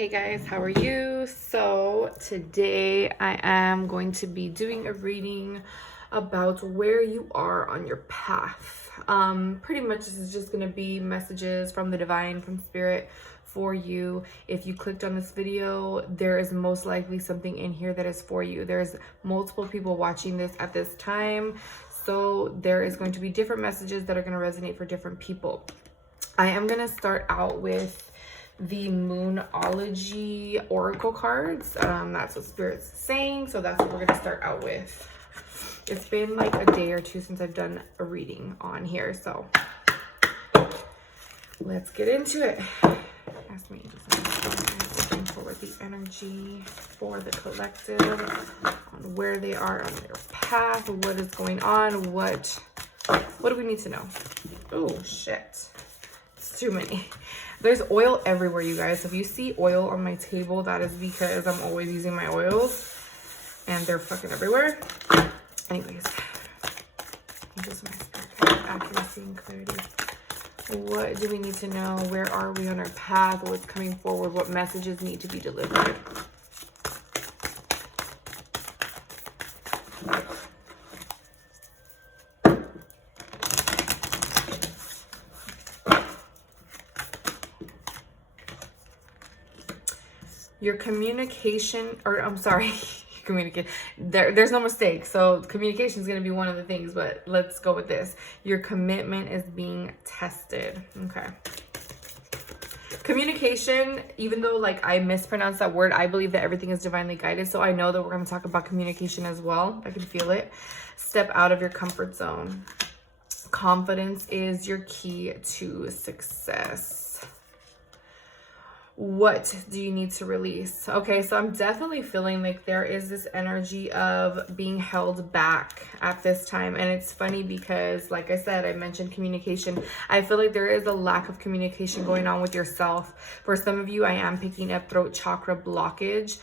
Hey guys, how are you? So today I am going to be doing a reading about where you are on your path. Pretty much this is just going to be messages from the divine, from spirit for you. If you clicked on this video, there is most likely something in here that is for you. There's multiple people watching this at this time, so there is going to be different messages that are going to resonate for different people. I am going to start out with the Moonology Oracle cards. That's what Spirit's saying, so that's what we're going to start out with. It's been like a day or two since I've done a reading on here, so let's get into it. Ask me to bring forward the energy for the collective on where they are on their path, what is going on, what do we need to know? Oh shit, it's too many. There's oil everywhere, you guys. So if you see oil on my table, that is because I'm always using my oils and they're fucking everywhere. Anyways, just my spirit, accuracy and clarity. What do we need to know? Where are we on our path? What's coming forward? What messages need to be delivered? Your communication, or I'm sorry, communicate. There's no mistake. So communication is going to be one of the things, but let's go with this. Your commitment is being tested. Okay. Communication, even though like I mispronounced that word, I believe that everything is divinely guided. So I know that we're going to talk about communication as well. I can feel it. Step out of your comfort zone. Confidence is your key to success. What do you need to release? Okay, so I'm definitely feeling like there is this energy of being held back at this time. And it's funny because, like I said, I mentioned communication. I feel like there is a lack of communication going on with yourself. For some of you, I am picking up throat chakra blockage.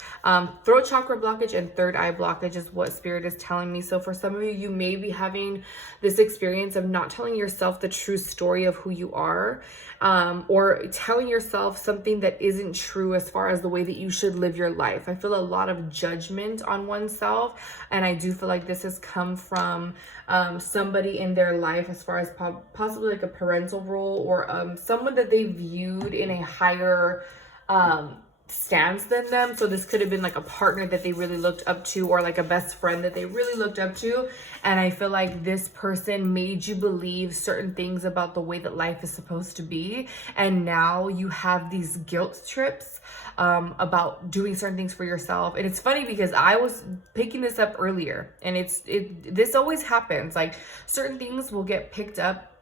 Throat chakra blockage and third eye blockage is what Spirit is telling me. So for some of you, you may be having this experience of not telling yourself the true story of who you are, or telling yourself something that isn't true as far as the way that you should live your life. I feel a lot of judgment on oneself, and I do feel like this has come from somebody in their life as far as possibly like a parental role, or someone that they viewed in a higher stance than them. So this could have been like a partner that they really looked up to, or like a best friend that they really looked up to. And I feel like this person made you believe certain things about the way that life is supposed to be. And now you have these guilt trips about doing certain things for yourself. And it's funny because I was picking this up earlier, and this always happens. Like certain things will get picked up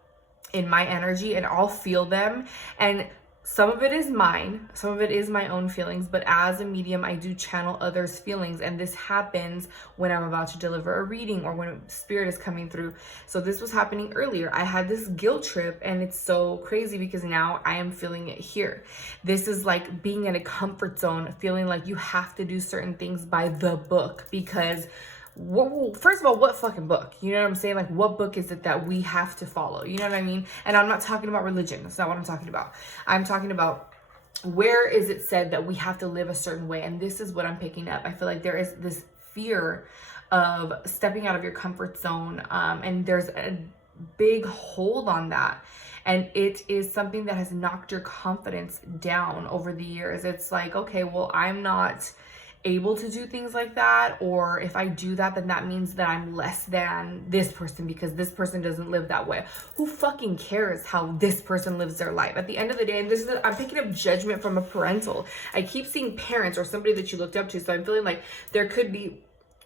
in my energy and I'll feel them, and some of it is mine, some of it is my own feelings, but as a medium, I do channel others' feelings. And this happens when I'm about to deliver a reading or when Spirit is coming through. So this was happening earlier. I had this guilt trip, and it's so crazy because now I am feeling it here. This is like being in a comfort zone, feeling like you have to do certain things by the book because first of all, what fucking book? You know what I'm saying? Like, what book is it that we have to follow? You know what I mean? And I'm not talking about religion. That's not what I'm talking about. I'm talking about where is it said that we have to live a certain way? And this is what I'm picking up. I feel like there is this fear of stepping out of your comfort zone. And there's a big hold on that. And it is something that has knocked your confidence down over the years. It's like, okay, well, I'm not able to do things like that, or if I do that, then that means that I'm less than this person because this person doesn't live that way. Who fucking cares how this person lives their life? At the end of the day, and I'm picking up judgment from a parental. I keep seeing parents or somebody that you looked up to, so I'm feeling like there could be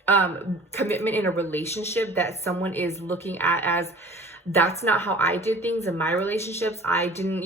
commitment in a relationship that someone is looking at as, that's not how I did things in my relationships. I didn't,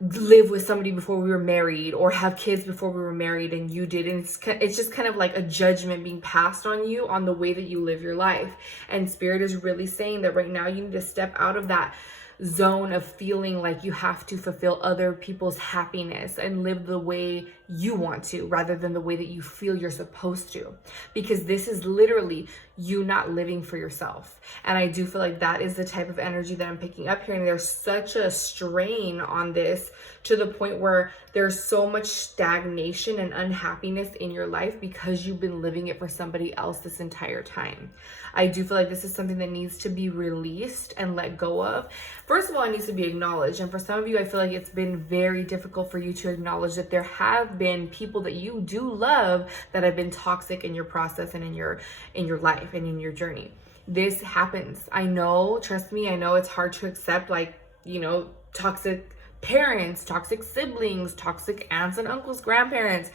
live with somebody before we were married or have kids before we were married, and you did. And it's just kind of like a judgment being passed on you on the way that you live your life. And Spirit is really saying that right now you need to step out of that zone of feeling like you have to fulfill other people's happiness and live the way you want to rather than the way that you feel you're supposed to, because this is literally you not living for yourself. And I do feel like that is the type of energy that I'm picking up here, and there's such a strain on this to the point where there's so much stagnation and unhappiness in your life because you've been living it for somebody else this entire time. I do feel like this is something that needs to be released and let go of. First of all, it needs to be acknowledged. And for some of you, I feel like it's been very difficult for you to acknowledge that there have been people that you do love that have been toxic in your process and in your life and in your journey. This happens. I know, trust me, I know it's hard to accept, like, you know, toxic parents, toxic siblings, toxic aunts and uncles, grandparents,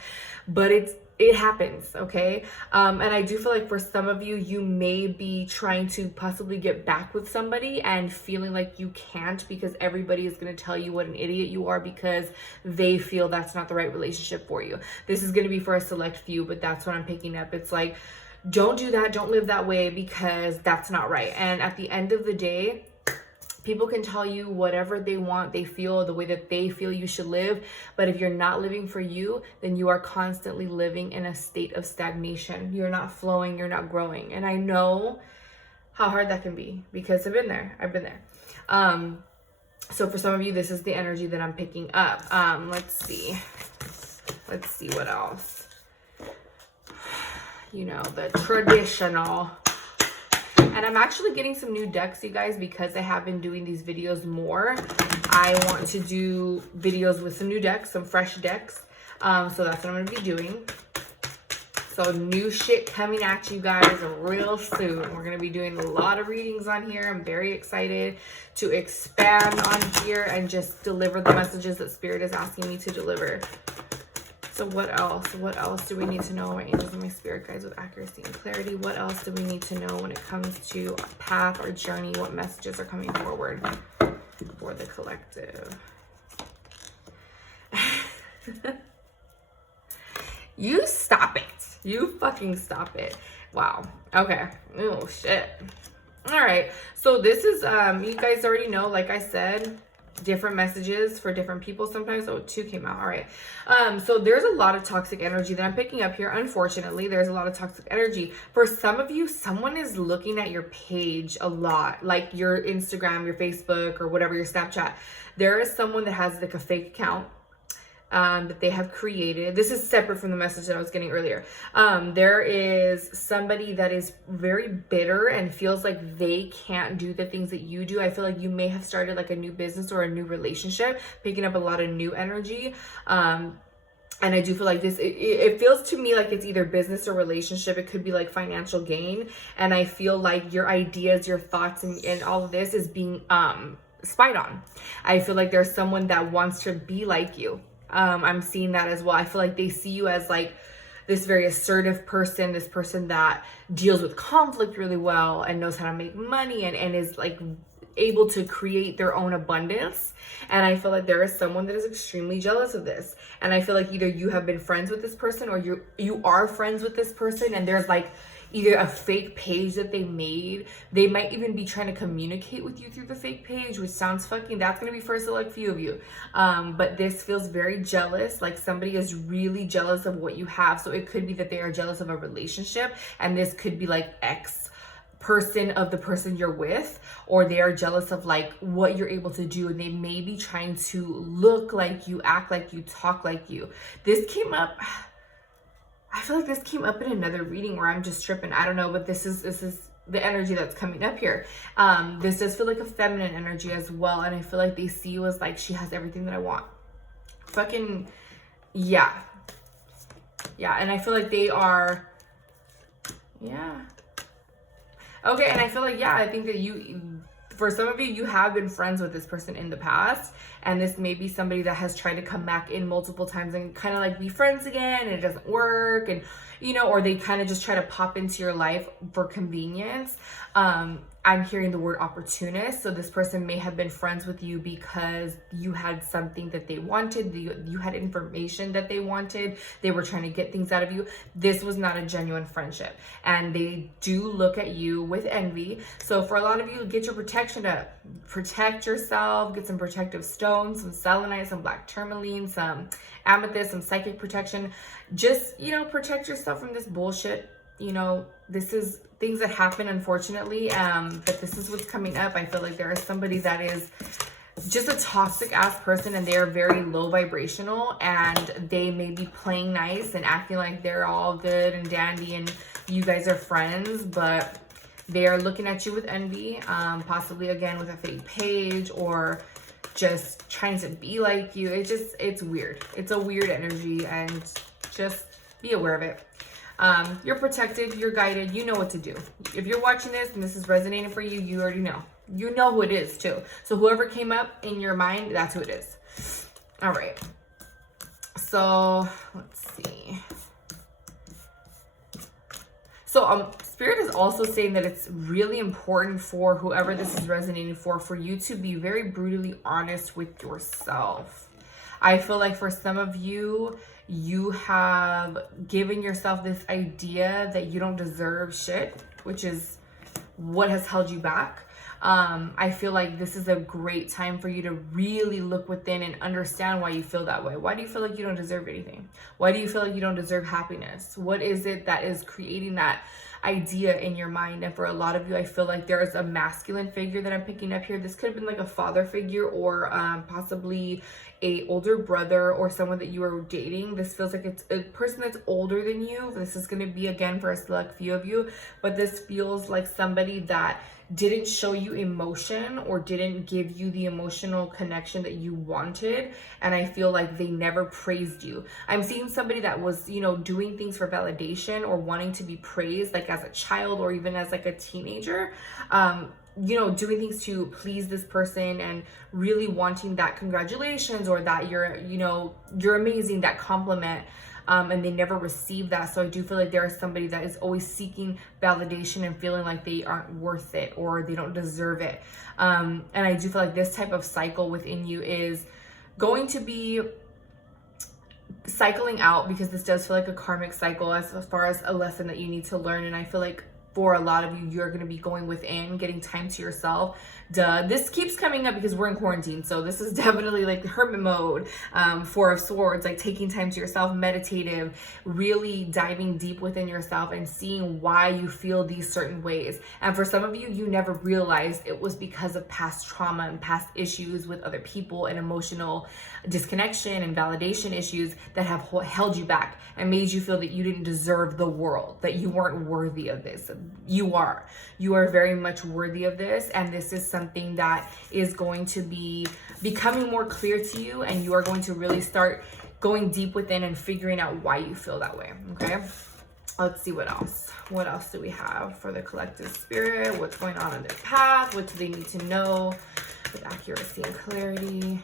but it happens, okay? And I do feel like for some of you, you may be trying to possibly get back with somebody and feeling like you can't because everybody is going to tell you what an idiot you are because they feel that's not the right relationship for you. This is going to be for a select few, but that's what I'm picking up. It's like, don't do that. Don't live that way because that's not right. And at the end of the day, people can tell you whatever they want, they feel, the way that they feel you should live. But if you're not living for you, then you are constantly living in a state of stagnation. You're not flowing, you're not growing. And I know how hard that can be because I've been there. So for some of you, this is the energy that I'm picking up. Let's see what else. You know, the traditional. And I'm actually getting some new decks, you guys, because I have been doing these videos more. I want to do videos with some new decks, some fresh decks. So that's what I'm going to be doing. So new shit coming at you guys real soon. We're going to be doing a lot of readings on here. I'm very excited to expand on here and just deliver the messages that Spirit is asking me to deliver. So what else? What else do we need to know, my angels and my spirit guides, with accuracy and clarity? What else do we need to know when it comes to our path or journey? What messages are coming forward for the collective? You stop it. You fucking stop it. Wow. Okay. Oh, shit. All right. So this is, you guys already know, like I said, different messages for different people sometimes. Oh, 2 came out. All right. So there's a lot of toxic energy that I'm picking up here. Unfortunately, there's a lot of toxic energy. For some of you, someone is looking at your page a lot, like your Instagram, your Facebook, or whatever, your Snapchat. There is someone that has like a fake account that they have created. This is separate from the message that I was getting earlier. There is somebody that is very bitter and feels like they can't do the things that you do. I feel like you may have started like a new business or a new relationship, picking up a lot of new energy. And I do feel like this, it feels to me like it's either business or relationship. It could be like financial gain. And I feel like your ideas, your thoughts, and all of this is being spied on. I feel like there's someone that wants to be like you. I'm seeing that as well. I feel like they see you as like this very assertive person, this person that deals with conflict really well and knows how to make money and is like able to create their own abundance. And I feel like there is someone that is extremely jealous of this. And I feel like either you have been friends with this person or you are friends with this person, and there's like either a fake page that they made. They might even be trying to communicate with you through the fake page, which sounds fucking, that's going to be for a select few of you. But this feels very jealous, like somebody is really jealous of what you have. So it could be that they are jealous of a relationship, and this could be like ex person of the person you're with, or they are jealous of like what you're able to do, and they may be trying to look like you, act like you, talk like you. This came up, I feel like this came up in another reading where I'm just tripping. I don't know, but this is the energy that's coming up here. This does feel like a feminine energy as well, and I feel like they see you as like, she has everything that I want. Fucking yeah. And I feel like they are, okay. And I feel like, I think that for some of you, you have been friends with this person in the past, and this may be somebody that has tried to come back in multiple times and kind of like be friends again, and it doesn't work, and or they kind of just try to pop into your life for convenience. I'm hearing the word opportunist. So this person may have been friends with you because you had something that they wanted. You had information that they wanted. They were trying to get things out of you. This was not a genuine friendship. And they do look at you with envy. So for a lot of you, get your protection up. Protect yourself. Get some protective stones, some selenite, some black tourmaline, some amethyst, some psychic protection. Just, protect yourself from this bullshit. This is things that happen, unfortunately, but this is what's coming up. I feel like there is somebody that is just a toxic ass person, and they're very low vibrational, and they may be playing nice and acting like they're all good and dandy and you guys are friends, but they are looking at you with envy, possibly again with a fake page, or just trying to be like you. It's weird. It's a weird energy, and just be aware of it. You're protected, you're guided, you know what to do. If you're watching this and this is resonating for you, you already know. You know who it is too. So whoever came up in your mind, that's who it is. All right. So let's see. So Spirit is also saying that it's really important for whoever this is resonating for you to be very brutally honest with yourself. I feel like for some of you, you have given yourself this idea that you don't deserve shit, which is what has held you back. I feel like this is a great time for you to really look within and understand why you feel that way. Why do you feel like you don't deserve anything? Why do you feel like you don't deserve happiness? What is it that is creating that idea in your mind? And for a lot of you, I feel like there is a masculine figure that I'm picking up here. This could have been like a father figure, or possibly a older brother, or someone that you are dating. This feels like it's a person that's older than you. This is going to be again for a select few of you, but this feels like somebody that didn't show you emotion or didn't give you the emotional connection that you wanted. And I feel like they never praised you. I'm seeing somebody that was, you know, doing things for validation or wanting to be praised, like as a child or even as like a teenager, you know, doing things to please this person and really wanting that congratulations, or that you're, you know, you're amazing, that compliment. And they never receive that. So I do feel like there is somebody that is always seeking validation and feeling like they aren't worth it or they don't deserve it. And I do feel like this type of cycle within you is going to be cycling out, because this does feel like a karmic cycle as far as a lesson that you need to learn. And I feel like for a lot of you, you're going to be going within, getting time to yourself. This keeps coming up because we're in quarantine. So this is definitely like hermit mode, Four of Swords, like taking time to yourself, meditative, really diving deep within yourself and seeing why you feel these certain ways. And for some of you, you never realized it was because of past trauma and past issues with other people and emotional disconnection and validation issues that have held you back and made you feel that you didn't deserve the world, that you weren't worthy of this. You are very much worthy of this, and this is something that is going to be becoming more clear to you, and you are going to really start going deep within and figuring out why you feel that way. Okay, let's see what else do we have for the collective spirit. What's going on in their path? What do they need to know with accuracy and clarity?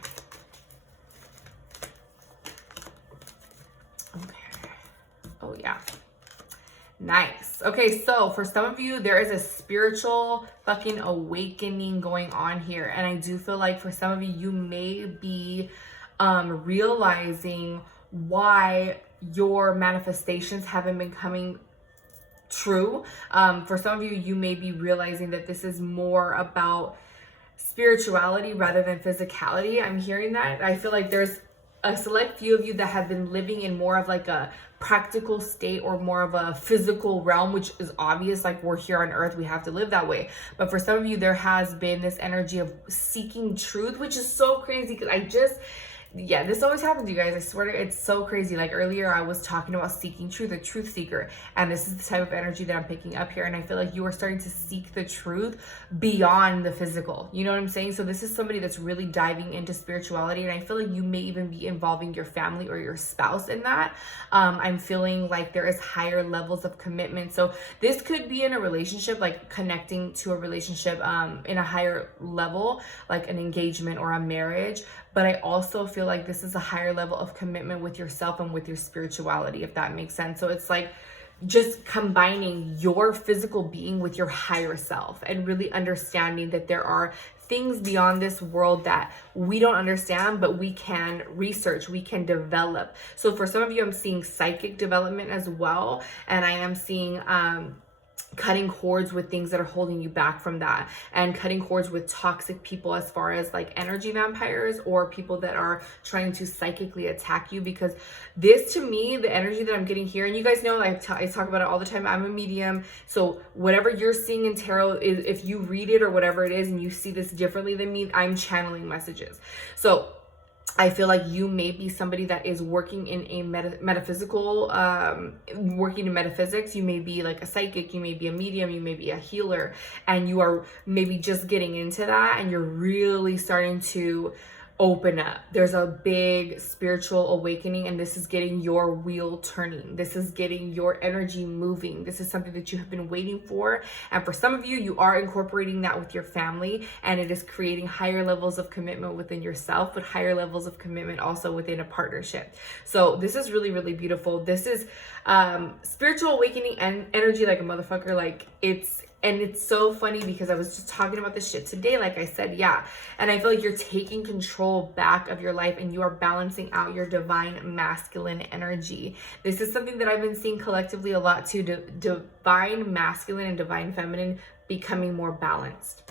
Okay, oh yeah, nice. Okay, so for some of you, there is a spiritual fucking awakening going on here. And I do feel like for some of you, you may be realizing why your manifestations haven't been coming true. For some of you, you may be realizing that this is more about spirituality rather than physicality. I'm hearing that. I feel like there's a select few of you that have been living in more of like a practical state or more of a physical realm, which is obvious, like we're here on earth, we have to live that way. But for some of you, there has been this energy of seeking truth, which is so crazy, because yeah, this always happens, you guys. I swear to, it's so crazy. Like earlier, I was talking about seeking truth, a truth seeker, and this is the type of energy that I'm picking up here. And I feel like you are starting to seek the truth beyond the physical. You know what I'm saying? So this is somebody that's really diving into spirituality, and I feel like you may even be involving your family or your spouse in that. I'm feeling like there is higher levels of commitment. So this could be in a relationship, like connecting to a relationship in a higher level, like an engagement or a marriage. But I also feel like this is a higher level of commitment with yourself and with your spirituality, if that makes sense. So it's like just combining your physical being with your higher self and really understanding that there are things beyond this world that we don't understand, but we can research, we can develop. So for some of you, I'm seeing psychic development as well. And I am seeing cutting cords with things that are holding you back from that, and cutting cords with toxic people as far as like energy vampires or people that are trying to psychically attack you. Because this, to me, the energy that I'm getting here, and you guys know I talk about it all the time, I'm a medium, so whatever you're seeing in tarot is, if you read it or whatever it is and you see this differently than me, I'm channeling messages. So I feel like you may be somebody that is working in a metaphysical, working in metaphysics. You may be like a psychic, you may be a medium, you may be a healer, and you are maybe just getting into that and you're really starting to open up. There's a big spiritual awakening, and this is getting your wheel turning. This is getting your energy moving. This is something that you have been waiting for. And for some of you, you are incorporating that with your family, and it is creating higher levels of commitment within yourself, but higher levels of commitment also within a partnership. So this is really, really beautiful. This is spiritual awakening and energy like a motherfucker. Like and it's so funny because I was just talking about this shit today, like I said, yeah. And I feel like you're taking control back of your life and you are balancing out your divine masculine energy. This is something that I've been seeing collectively a lot too, divine masculine and divine feminine becoming more balanced.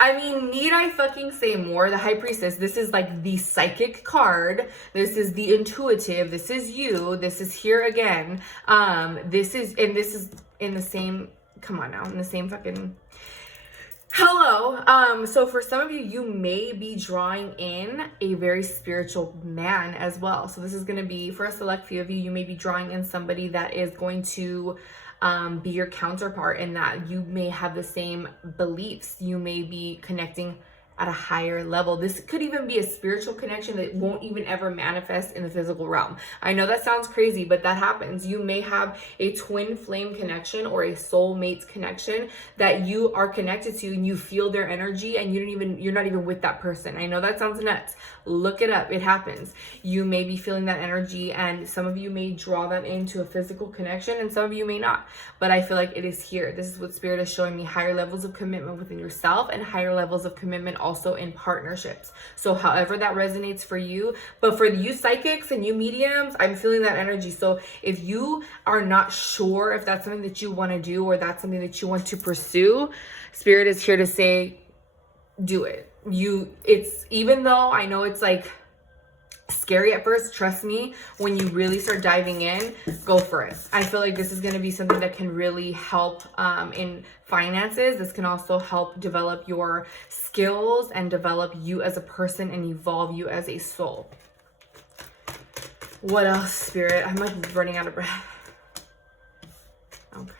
I mean, need I fucking say more? The High Priestess, this is like the psychic card. This is the intuitive. This is you. This is here again. This is in the same, come on now, in the same fucking, hello. So for some of you, you may be drawing in a very spiritual man as well. So this is going to be, for a select few of you, you may be drawing in somebody that is going to be your counterpart, in that you may have the same beliefs. You may be connecting at a higher level. This could even be a spiritual connection that won't even ever manifest in the physical realm. I know that sounds crazy, but that happens. You may have a twin flame connection or a soulmate connection that you are connected to, and you feel their energy, and you're not even with that person. I know that sounds nuts. Look it up. It happens. You may be feeling that energy, and some of you may draw that into a physical connection, and some of you may not. But I feel like it is here. This is what Spirit is showing me: higher levels of commitment within yourself and higher levels of commitment also in partnerships. So however that resonates for you, but for you psychics and you mediums, I'm feeling that energy. So if you are not sure if that's something that you want to do or that's something that you want to pursue, Spirit is here to say, do it. It's, even though I know it's like scary at first, trust me, when you really start diving in, go for it. I feel like this is going to be something that can really help in finances. This can also help develop your skills and develop you as a person and evolve you as a soul. What else, Spirit? I'm like running out of breath. Okay.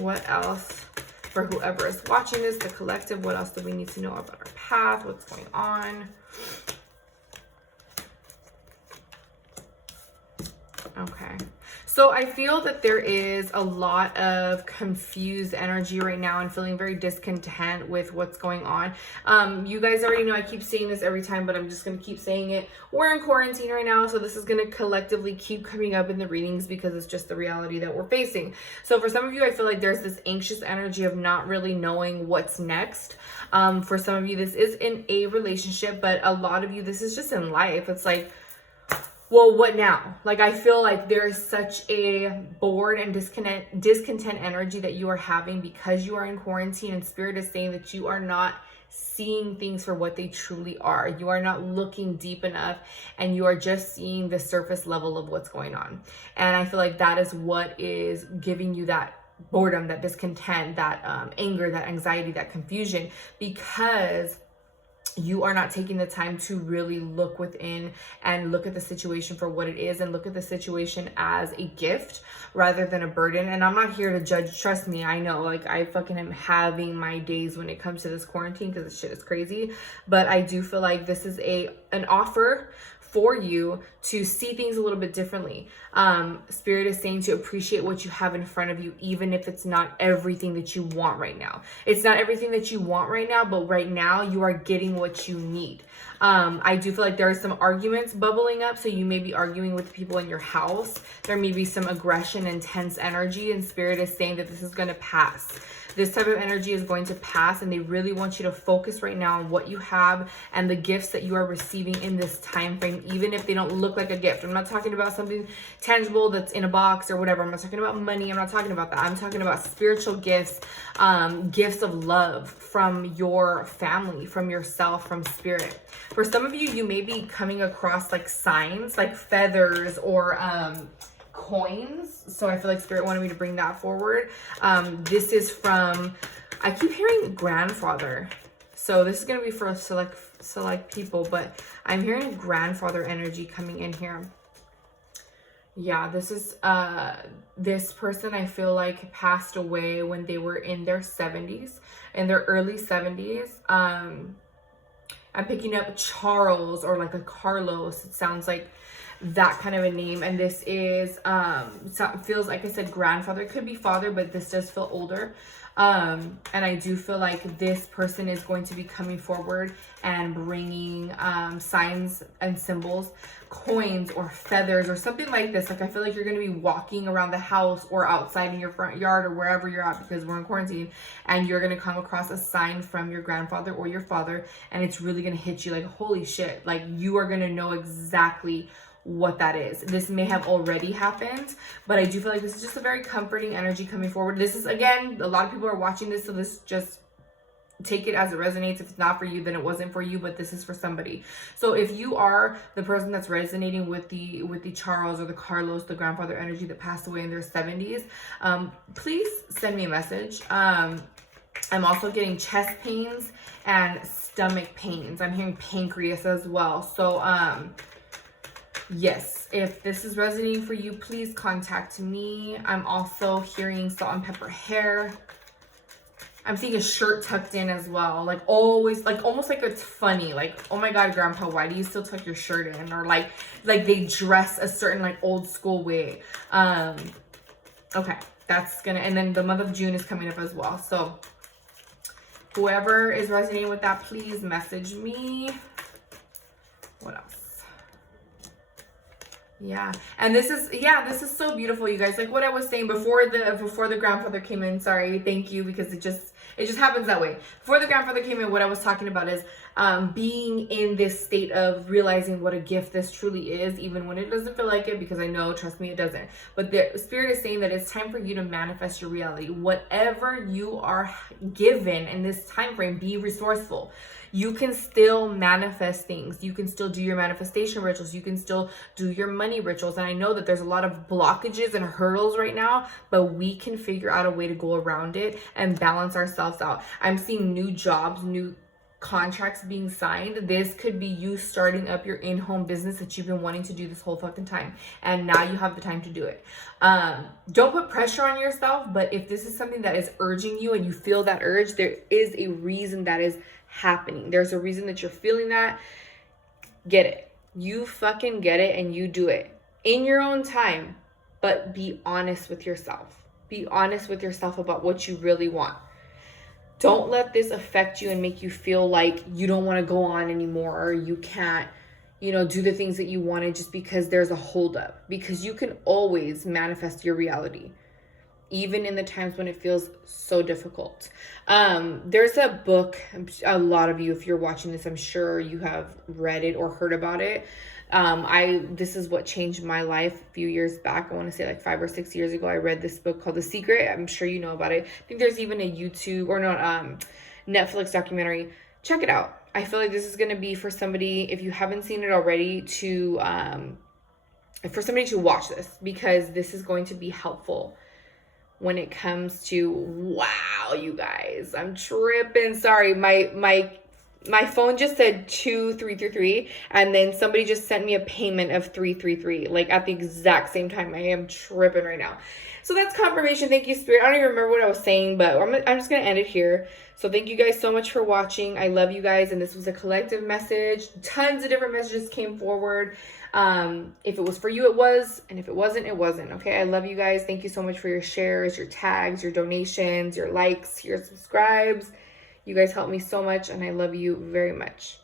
What else? For whoever is watching this, the collective, what else do we need to know about our path? What's going on? Okay. So I feel that there is a lot of confused energy right now and feeling very discontent with what's going on. You guys already know I keep saying this every time, but I'm just going to keep saying it. We're in quarantine right now, so this is going to collectively keep coming up in the readings because it's just the reality that we're facing. So for some of you, I feel like there's this anxious energy of not really knowing what's next. For some of you, this is in a relationship, but a lot of you, this is just in life. It's like, well, what now? Like, I feel like there's such a bored and discontent energy that you are having because you are in quarantine, and Spirit is saying that you are not seeing things for what they truly are. You are not looking deep enough, and you are just seeing the surface level of what's going on. And I feel like that is what is giving you that boredom, that discontent, that anger, that anxiety, that confusion, because you are not taking the time to really look within and look at the situation for what it is, and look at the situation as a gift rather than a burden. And I'm not here to judge. Trust me, I know, like, I fucking am having my days when it comes to this quarantine because this shit is crazy. But I do feel like this is an offer for you to see things a little bit differently. Spirit is saying to appreciate what you have in front of you, even if it's not everything that you want right now. It's not everything that you want right now, but right now you are getting what you need. I do feel like there are some arguments bubbling up. So you may be arguing with people in your house. There may be some aggression, intense energy, and Spirit is saying that this is going to pass. This type of energy is going to pass, and they really want you to focus right now on what you have and the gifts that you are receiving in this time frame, even if they don't look like a gift. I'm not talking about something tangible that's in a box or whatever. I'm not talking about money. I'm not talking about that. I'm talking about spiritual gifts, gifts of love from your family, from yourself, from spirit. For some of you, you may be coming across like signs, like feathers or coins. So I feel like spirit wanted me to bring that forward. This is from, I keep hearing grandfather. So this is going to be for select people, but I'm hearing grandfather energy coming in here. Yeah, this is this person I feel like passed away when they were in their 70s, in their early 70s. I'm picking up Charles or like a Carlos. It sounds like that kind of a name. And this is feels like I said grandfather. It could be father, but this does feel older. And I do feel like this person is going to be coming forward and bringing signs and symbols, coins or feathers or something like this. Like I feel like you're going to be walking around the house or outside in your front yard or wherever you're at, because we're in quarantine, and you're going to come across a sign from your grandfather or your father, and it's really going to hit you like, holy shit, like you are going to know exactly what that is. This may have already happened, but I do feel like this is just a very comforting energy coming forward. This is, again, a lot of people are watching this, so this just take it as it resonates. If it's not for you, then it wasn't for you, but this is for somebody. So if you are the person that's resonating with the Charles or the Carlos, the grandfather energy that passed away in their 70s, please send me a message. I'm also getting chest pains and stomach pains. I'm hearing pancreas as well. So yes, if this is resonating for you, please contact me. I'm also hearing salt and pepper hair. I'm seeing a shirt tucked in as well. Like always, like almost like it's funny. Like, oh my God, grandpa, why do you still tuck your shirt in? Or like they dress a certain like old school way. Okay, that's gonna, and then the month of June is coming up as well. So whoever is resonating with that, please message me. What else? Yeah, and this is so beautiful, you guys. Like what I was saying before the grandfather came in. Sorry, thank you, because it just happens that way. Before the grandfather came in, what I was talking about is being in this state of realizing what a gift this truly is, even when it doesn't feel like it, because I know, trust me, it doesn't. But the spirit is saying that it's time for you to manifest your reality. Whatever you are given in this time frame, be resourceful. You can still manifest things. You can still do your manifestation rituals. You can still do your money rituals. And I know that there's a lot of blockages and hurdles right now, but we can figure out a way to go around it and balance ourselves out. I'm seeing new jobs, new contracts being signed. This could be you starting up your in-home business that you've been wanting to do this whole fucking time, and now you have the time to do it. Don't put pressure on yourself, but if this is something that is urging you and you feel that urge, there is a reason that is happening. There's a reason that you're feeling that. Get it. You fucking get it, and you do it in your own time, but be honest with yourself. Be honest with yourself about what you really want. Don't let this affect you and make you feel like you don't want to go on anymore, or you can't, do the things that you wanted just because there's a holdup. Because you can always manifest your reality, even in the times when it feels so difficult. There's a book, a lot of you, if you're watching this, I'm sure you have read it or heard about it. This is what changed my life a few years back. I want to say like 5 or 6 years ago, I read this book called The Secret. I'm sure you know about it. I think there's even a YouTube or Netflix documentary. Check it out. I feel like this is going to be for somebody, if you haven't seen it already, for somebody to watch this, because this is going to be helpful when it comes to, wow, you guys, I'm tripping. Sorry, my phone just said 2333, and then somebody just sent me a payment of 333, like at the exact same time. I am tripping right now. So that's confirmation. Thank you, Spirit. I don't even remember what I was saying, but I'm just going to end it here. So thank you guys so much for watching. I love you guys, and this was a collective message. Tons of different messages came forward. If it was for you, it was, and if it wasn't, it wasn't. Okay, I love you guys. Thank you so much for your shares, your tags, your donations, your likes, your subscribes. You guys help me so much, and I love you very much.